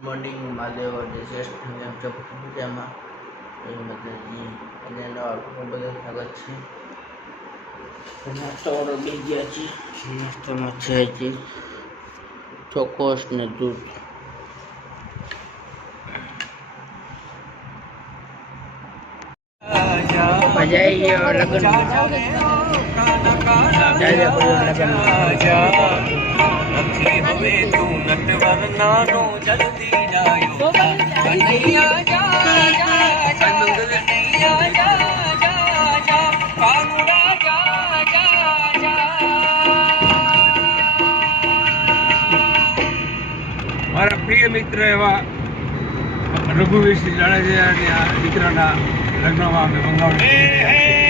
Morning Mahadev જે શ્રેષ્ઠ પૂજામાં માતાજી અને નવા બધા સ્વાગત છે. નાસ્તો ઓર્ડર દઈ ગયા છે. નાસ્તામાં છે હજી ચોકોસ ને દૂધ. મજા આવી ગયો લગ્ન હવે તું નટવર નાનો જલ્દી જાયો કનૈયા જા જા કનૈયા જા જા જા કાનુડા જા જા જા. મારા પ્રિય મિત્ર એવા રઘુવીરસિંહ જાડેજાના દીકરાના લગ્નમાં અમે મંગાવ્યું.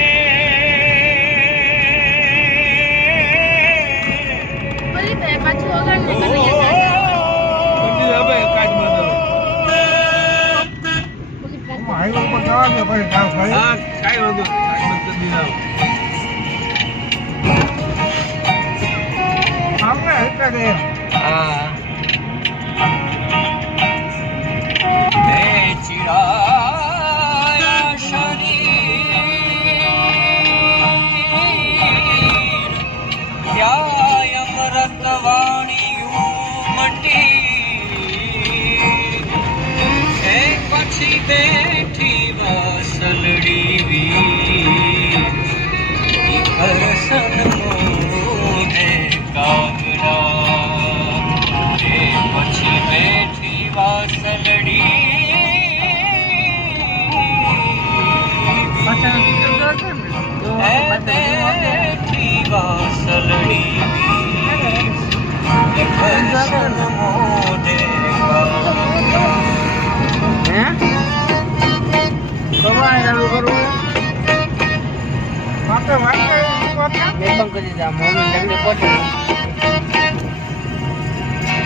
બેઠી વાસલડી વી કરસન મોને કાગડા પછી બેઠી વાસલડી બેઠી વાસલડી વી કરસન મોને કાગડા. ચાલુ કરવું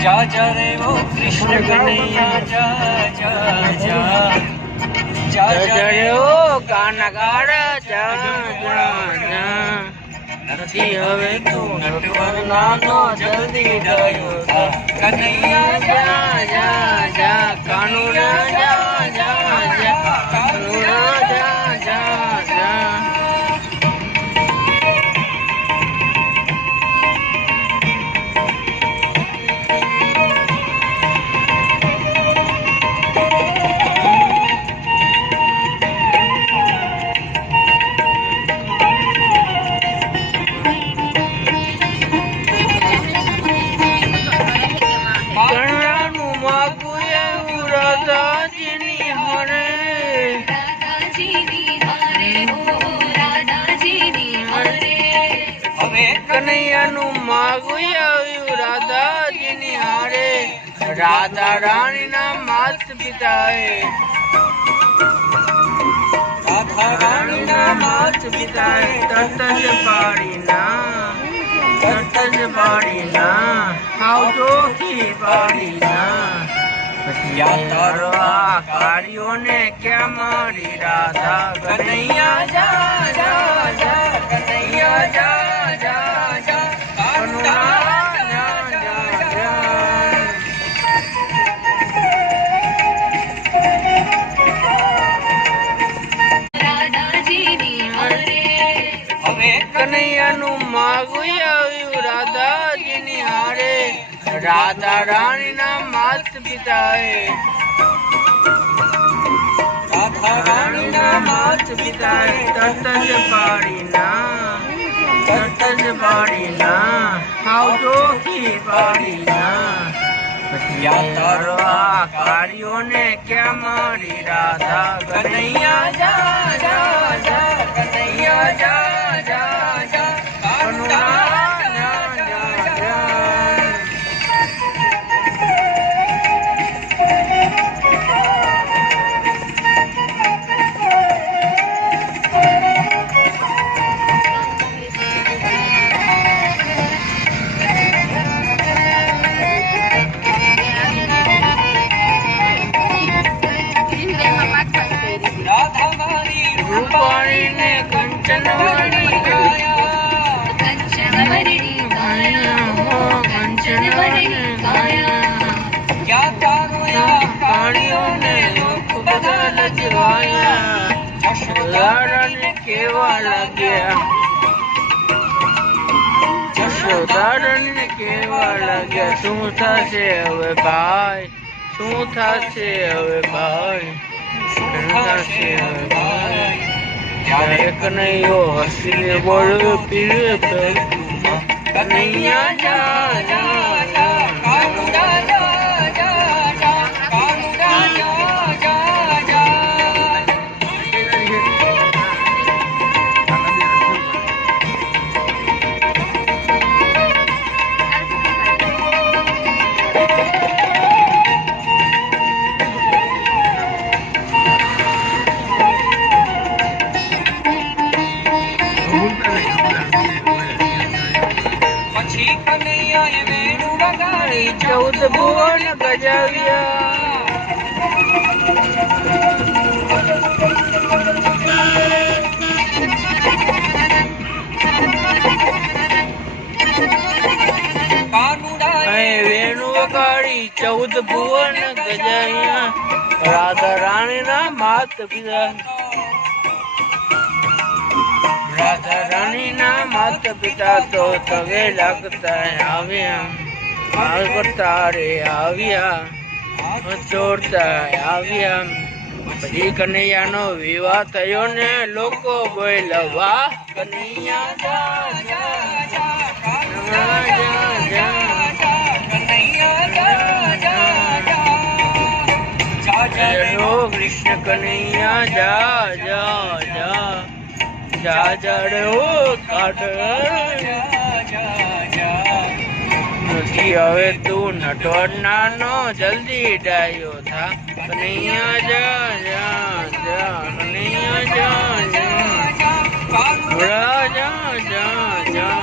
જા જા રે ઓ કૃષ્ણ કનૈયા જા જા જા જા જા રે ઓ કાના ગાડા જા જા જા નથી હવે તું નટવર નાનો જલ્દી જાયો કનૈયા જા જા જા કાનુડા જા જા જા કાનુડા જા જા જા. કનૈયાનું માગું આવ્યું રાધાજીની હારે. રાધા રાણીના માત પિતાએ રાધા રાણીના માત પિતાએ તટજ પાડીના આવજો કી પાડીના. યા કાર્યોને ક્યાં મારી રાધા કનૈયા જા જા જા કનૈયા જા જા જા કાનુડા જા જા જા. હવે કનૈયાનું માગું આવ્યું રાધાજીની હારે. રાધા રાણીના માત પિતાએ રાધા રાણીના માત પિતાએ તટજ પાડીના આવજો કી પાડીના. યા કાર્યોને ક્યાં મારી રાધા કનૈયા જા જા જા કનૈયા જા જા જા કાનુડા જા જા જા. રાધા મારી રૂપાણી ને કંચનવાણી યશોદારાને કેવા લાગ્યા, યશોદારાને કેવા લાગ્યા. શું થશે હવે ભાઈ, શું થશે હવે ભાઈ, શું થશે હવે ભાઈ. ત્યારે કનૈયો હસીને બોલ્યો, પીરે કનૈયા જા જા જા, કાનુડા જા જા જા, કાનુડા જા જા જા. પછી કનૈયાએ વેણું વગાડી 14 ભુવન ગજાવ્યા. વેણુ વગાડી 14 ભુવન ગજાવ્યા. રાધા રાણીના માત પિતા, રાધા રાણીના માતા પિતા તો તવે લાગતા આવ્યા, હાલ કરતા રે આવ્યા, ચોરતા આવ્યા. પછી કનૈયાનો વિવાહ થયો ને લોકો બોલ્યા, વાહ કનૈયા જા જા જા, કાનુડા જા જા જા, કનૈયા જા જા જા. જય હો કૃષ્ણ કનૈયા જા જા જા, જા જા રે હો કાઢ નથી હવે તું નટવર નાનો, જલ્દી ડાયો થા. કનૈયા જા જા જા, કનૈયા જા જા, ઘોડા જા જા જા.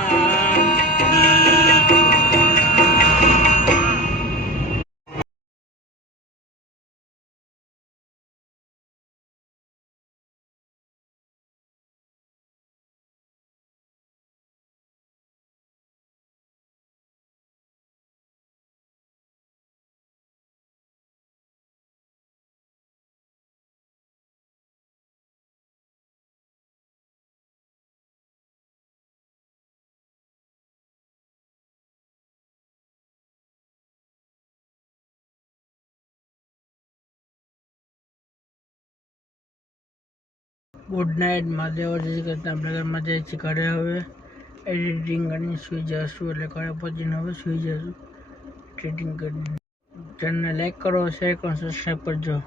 Good night Mahadev. જય શ્રી કૃષ્ણ. આપણે ઘરમાં જઈએ છીએ ઘરે. હવે એડિટિંગ કરીને સુઈ જશું, એટલે ઘરે પહોંચીને હવે સુઈ જશું એડિટિંગ કરીને. ચેનલને લાઈક કરો, શેર કરો, સબસ્ક્રાઈબ કરજો.